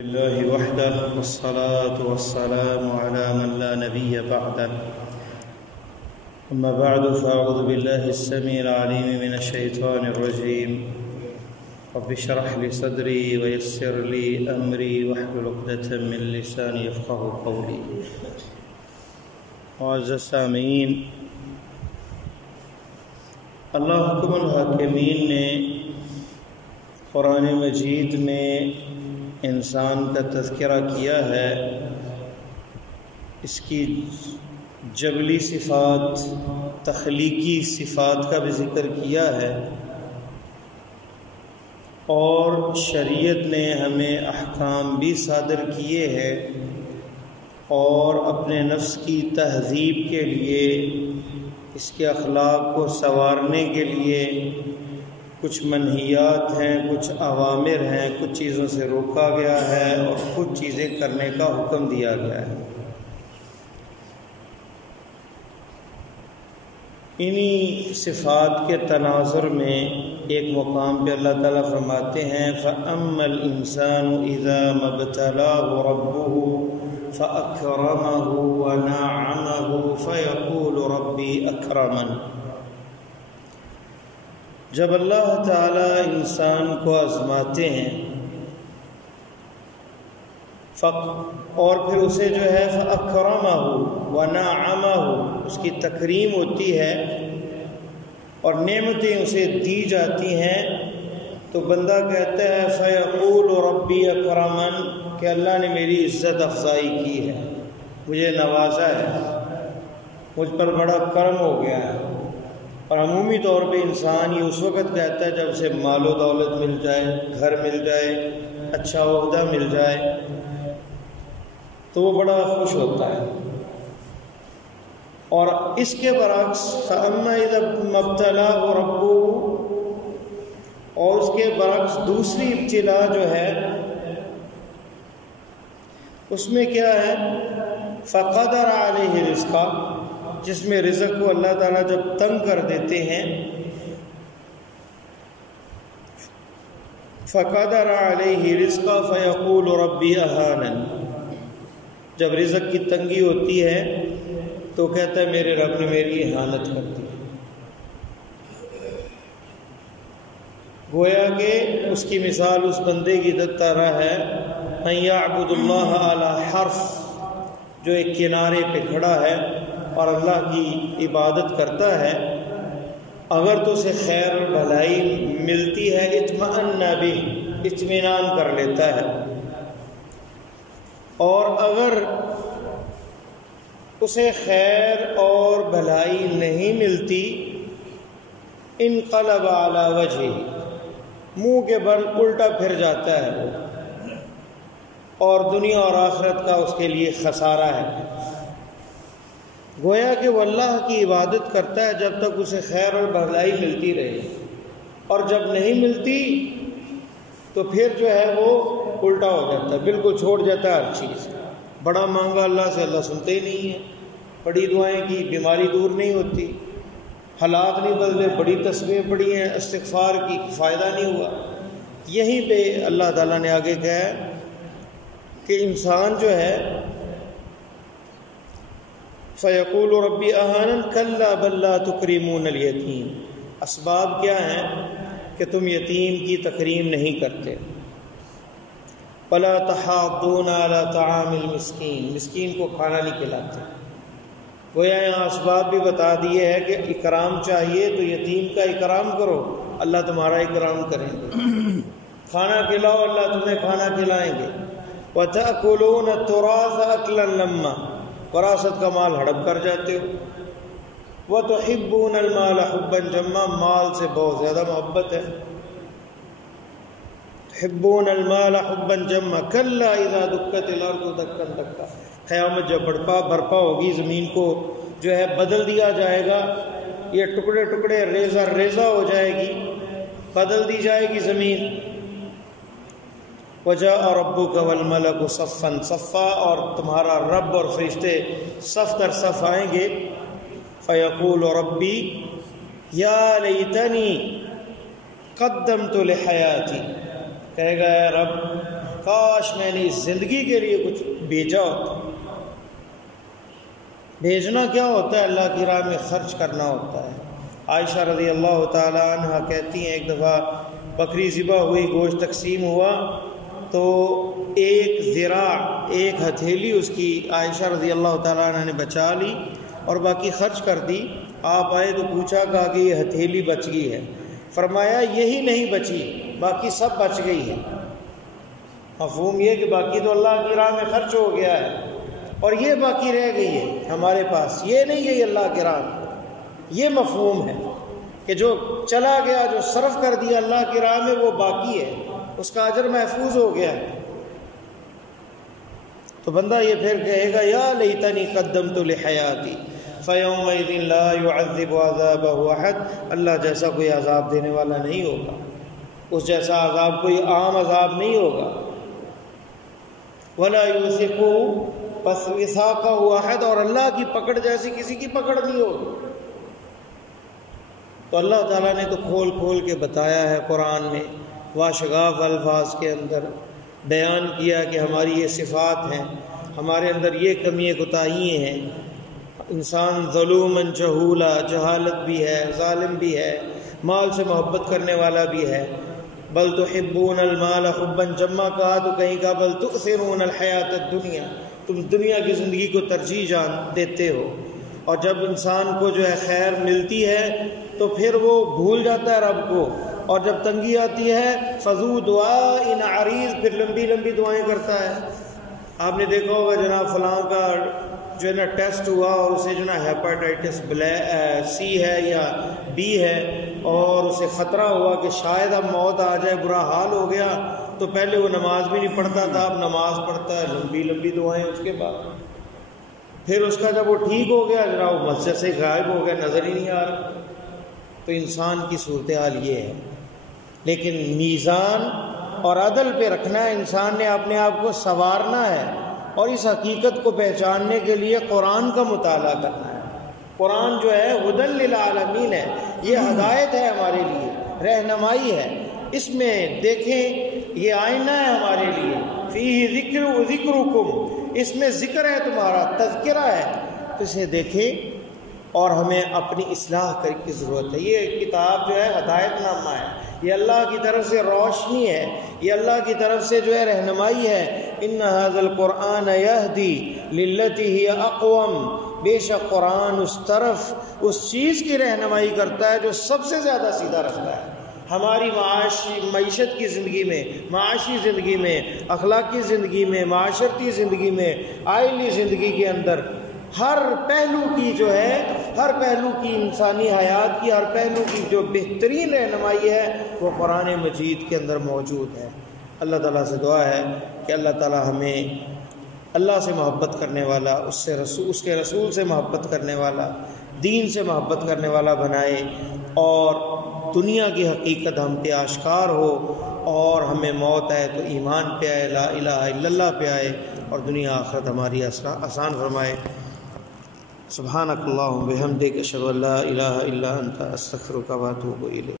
لله وحده والصلاة والسلام على من لا نبي بعده أما بعد فأعوذ بالله السميع العليم من الشيطان الرجيم رب اشرح لي صدري ويسر لي أمري واحلل عقدة من لساني يفقهوا قولي. معزز سامعین، اللہ حکم الحاکمین نے قرآن مجید میں انسان کا تذکرہ کیا ہے، اس کی جبلی صفات، تخلیقی صفات کا بھی ذکر کیا ہے، اور شریعت نے ہمیں احکام بھی صادر کیے ہیں، اور اپنے نفس کی تہذیب کے لیے، اس کے اخلاق کو سنوارنے کے لیے کچھ منہیات ہیں، کچھ اوامر ہیں، کچھ چیزوں سے روکا گیا ہے اور کچھ چیزیں کرنے کا حکم دیا گیا ہے۔ انہی صفات کے تناظر میں ایک مقام پہ اللہ تعالیٰ فرماتے ہیں فَأَمَّا الْإِنسَانُ إِذَا مَا ابْتَلَاهُ رَبُّهُ فَأَكْرَمَهُ وَنَعَّمَهُ فَيَقُولُ رَبِّي أَكْرَمَنِ۔ جب اللہ تعالیٰ انسان کو آزماتے ہیں اور پھر اسے جو ہے فَأَكْرَمَهُ وَنَعَّمَهُ، اس کی تکریم ہوتی ہے اور نعمتیں اسے دی جاتی ہیں، تو بندہ کہتا ہے فَيَقُولُ رَبِّي أَكْرَمَنِ، کہ اللہ نے میری عزت افزائی کی ہے، مجھے نوازا ہے، مجھ پر بڑا کرم ہو گیا ہے۔ اور عمومی طور پہ انسان یہ اس وقت کہتا ہے جب اسے مال و دولت مل جائے، گھر مل جائے، اچھا عہدہ مل جائے، تو وہ بڑا خوش ہوتا ہے۔ اور اس کے برعکس فَأَمَّا إِذَا مَا ابْتَلَاهُ رَبُّهُ، اور اس کے برعکس دوسری ابتلا جو ہے اس میں کیا ہے فَقَدَرَ عَلَيْهِ رِزْقَهُ، جس میں رزق کو اللہ تعالیٰ جب تنگ کر دیتے ہیں فَقَدَرَ عَلَيْهِ رِزْقَهُ فَيَقُولُ رَبِّي أَهَانَنِ، جب رزق کی تنگی ہوتی ہے تو کہتا ہے میرے رب نے میری اہانت کر دی۔ گویا کہ اس کی مثال اس بندے کی طرح ہے مَن يَعْبُدُ اللَّهَ عَلَى حَرْفٍ، جو ایک کنارے پہ کھڑا ہے اور اللہ کی عبادت کرتا ہے، اگر تو اسے خیر اور بھلائی ملتی ہے اطمئن بہ، اطمینان کر لیتا ہے، اور اگر اسے خیر اور بھلائی نہیں ملتی انقلب علی وجہہ، منہ کے بل الٹا پھر جاتا ہے وہ، اور دنیا اور آخرت کا اس کے لیے خسارہ ہے۔ گویا کہ وہ اللہ کی عبادت کرتا ہے جب تک اسے خیر اور بھلائی ملتی رہے، اور جب نہیں ملتی تو پھر جو ہے وہ الٹا ہو جاتا ہے، بالکل چھوڑ جاتا ہے ہر چیز۔ بڑا مانگا اللہ سے، اللہ سنتے ہی نہیں ہیں، بڑی دعائیں کی، بیماری دور نہیں ہوتی، حالات نہیں بدلے، بڑی تسبیحیں پڑھی ہیں، استغفار کی، فائدہ نہیں ہوا۔ یہیں پہ اللہ تعالیٰ نے آگے کہا ہے کہ انسان جو ہے فَيَقُولُ رَبِّي أَهَانَنِ كَلَّا بَل لَّا تُكْرِمُونَ الْيَتِيمَ، اسباب کیا ہیں کہ تم یتیم کی تکریم نہیں کرتے۔ وَلَا تَحَاضُّونَ عَلَى طَعَامِ الْمِسْكِينِ، مسکین کو کھانا نہیں کھلاتے۔ گویا یہاں اسباب بھی بتا دیے ہے کہ اکرام چاہیے تو یتیم کا اکرام کرو، اللہ تمہارا اکرام کریں گے۔ کھانا کھلاؤ، اللہ تمہیں کھانا کھلائیں گے۔ وَتَأْكُلُونَ التُّرَاثَ أَكْلًا لَمًّا، وراثت کا مال ہڑپ کر جاتے ہو۔ وَتُحِبُّونَ الْمَالَ حُبًّا جَمًّا، مال سے بہت زیادہ محبت ہے۔ تُحِبُّونَ الْمَالَ حُبًّا جَمًّا كَلَّا إِذَا دُكَّتِ الْأَرْضُ دَكًّا دَكًّا، قیامت جب برپا ہوگی، زمین کو جو ہے بدل دیا جائے گا، یہ ٹکڑے ٹکڑے ریزہ ریزہ ہو جائے گی، بدل دی جائے گی زمین۔ وَجَاءَ رَبُّكَ وَالْمَلَكُ صَفًّا صَفًّا، اور تمہارا رب اور فرشتے صف در صف آئیں گے۔ فَيَقُولُ رَبِّي يَا لَيْتَنِي قَدَّمْتُ لِحَيَاتِي، کہے گا اے رب کاش میں نے اس زندگی کے لیے کچھ بھیجا ہوتا۔ بھیجنا کیا ہوتا ہے؟ اللہ کی راہ میں خرچ کرنا ہوتا ہے۔ عائشہ رضی اللہ تعالی عنہ کہتی ہیں ایک دفعہ بکری ذبح ہوئی، گوشت تقسیم ہوا تو ایک ذراع، ایک ہتھیلی اس کی عائشہ رضی اللہ تعالی عنہ نے بچا لی اور باقی خرچ کر دی۔ آپ آئے تو پوچھا، کہا کہ یہ ہتھیلی بچ گئی ہے۔ فرمایا یہی نہیں بچی، باقی سب بچ گئی ہے۔ مفہوم یہ کہ باقی تو اللہ کی راہ میں خرچ ہو گیا ہے اور یہ باقی رہ گئی ہے ہمارے پاس، یہ نہیں گئی اللہ کی راہ میں۔ یہ مفہوم ہے کہ جو چلا گیا، جو صرف کر دیا اللہ کی راہ میں، وہ باقی ہے، اس کا اجر محفوظ ہو گیا ہے۔ تو بندہ یہ پھر کہے گا یا لیتنی قدمت لحیاتی فیومئذ لا يعذب عذابہ احد۔ اللہ جیسا کوئی عذاب دینے والا نہیں ہوگا، اس جیسا عذاب کوئی عام عذاب نہیں ہوگا۔ ولا یوثق وثاقہ احد، اور اللہ کی پکڑ جیسی کسی کی پکڑ نہیں ہوگی۔ تو اللہ تعالیٰ نے تو کھول کھول کے بتایا ہے قرآن میں، واشگاف الفاظ کے اندر بیان کیا کہ ہماری یہ صفات ہیں، ہمارے اندر یہ کمیاں کوتاہیاں ہیں۔ انسان ظلوماً جہولا، جہالت بھی ہے، ظالم بھی ہے، مال سے محبت کرنے والا بھی ہے۔ بل تحبون المال حبا جما، کہا تو کہیں کہا بل تؤثرون الحیات الدنیا، تم دنیا کی زندگی کو ترجیح دیتے ہو۔ اور جب انسان کو جو ہے خیر ملتی ہے تو پھر وہ بھول جاتا ہے رب کو، اور جب تنگی آتی ہے فذو دعاء عریض، پھر لمبی لمبی دعائیں کرتا ہے۔ آپ نے دیکھا ہوگا جناب فلاں کا جو ہے نا ٹیسٹ ہوا اور اسے جو ہے نا ہیپاٹائٹس سی ہے یا بی ہے، اور اسے خطرہ ہوا کہ شاید اب موت آ جائے، برا حال ہو گیا، تو پہلے وہ نماز بھی نہیں پڑھتا تھا، اب نماز پڑھتا ہے، لمبی لمبی دعائیں اس کے بعد۔ پھر اس کا جب وہ ٹھیک ہو گیا جناب وہ مسجد سے غائب ہو گیا، نظر ہی نہیں آ رہا۔ تو انسان کی صورتحال یہ ہے، لیکن میزان اور عدل پہ رکھنا ہے، انسان نے اپنے آپ کو سنوارنا ہے، اور اس حقیقت کو پہچاننے کے لیے قرآن کا مطالعہ کرنا ہے۔ قرآن جو ہے ہدی للعالمین ہے، یہ ہدایت ہے ہمارے لیے، رہنمائی ہے۔ اس میں دیکھیں یہ آئینہ ہے ہمارے لیے، فیہ ذکرکم، اس میں ذکر ہے تمہارا، تذکرہ ہے، تو اسے دیکھیں اور ہمیں اپنی اصلاح کرنے کی ضرورت ہے۔ یہ کتاب جو ہے ہدایت نامہ ہے، یہ اللہ کی طرف سے روشنی ہے، یہ اللہ کی طرف سے جو ہے رہنمائی ہے۔ ان ھذا القرآن یہدی للتی ہی اقوم، بے شک قرآن اس طرف اس چیز کی رہنمائی کرتا ہے جو سب سے زیادہ سیدھا رستہ ہے۔ ہماری معیشت کی زندگی میں، معاشی زندگی میں، اخلاقی زندگی میں، معاشرتی زندگی میں، آئلی زندگی کے اندر ہر پہلو کی جو ہے، ہر پہلو کی انسانی حیات کی ہر پہلو کی جو بہترین رہنمائی ہے وہ قرآن مجید کے اندر موجود ہے۔ اللہ تعالیٰ سے دعا ہے کہ اللہ تعالیٰ ہمیں اللہ سے محبت کرنے والا، اس کے رسول سے محبت کرنے والا، دین سے محبت کرنے والا بنائے، اور دنیا کی حقیقت ہم پہ آشکار ہو، اور ہمیں موت آئے تو ایمان پہ آئے، لا الہ الا اللہ پہ آئے، اور دنیا آخرت ہماری آسان فرمائے۔ سبحانک اللہم بحمدک، اشہد ان لا الہ الا انت، استغفرک و اتوب الیک۔